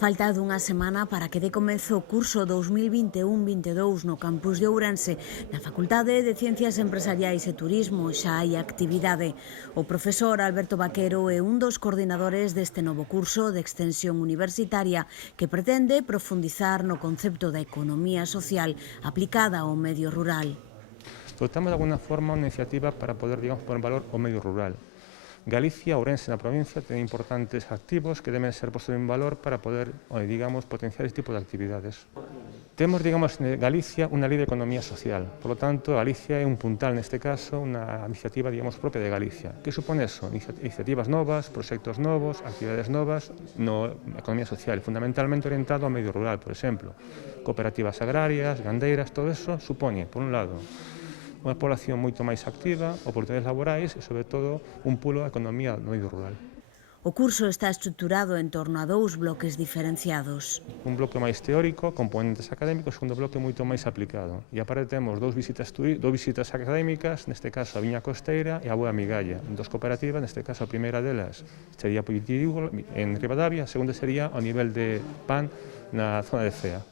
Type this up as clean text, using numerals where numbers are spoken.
falta dunha semana para que dé comezo o curso 2021-22 no campus de Ourense, na Facultade de Ciencias Empresariais e Turismo xa hai actividade. O profesor Alberto Vaquero é un dos coordinadores deste novo curso de extensión universitaria que pretende profundizar no concepto da economía social aplicada ao medio rural. Dotamos de alguna forma unha iniciativa para poder, poner en valor o medio rural. Galicia, Ourense na provincia, ten importantes activos que deben ser postos en valor para poder, potenciar este tipo de actividades. Temos, en Galicia unha lei de economía social, por lo tanto, Galicia é un puntal neste caso, unha iniciativa, propia de Galicia. Que supone eso? Iniciativas novas, proxectos novos, actividades novas na economía social, fundamentalmente orientado ao medio rural, por exemplo. Cooperativas agrarias, gandeiras, todo eso supone, por un lado, unha población moito máis activa, oportunidades laborais e, sobre todo, un pulo da economía no medio rural. O curso está estruturado en torno a dous bloques diferenciados. Un bloque máis teórico, componentes académicos, segundo bloque moito máis aplicado. E aparte temos dous visitas académicas, neste caso a Viña Costeira e a Boa Migalla, dos cooperativas, neste caso a primeira delas sería Poitirígula, en Ribadavia, a segunda sería ao nivel de PAN na zona de Cea.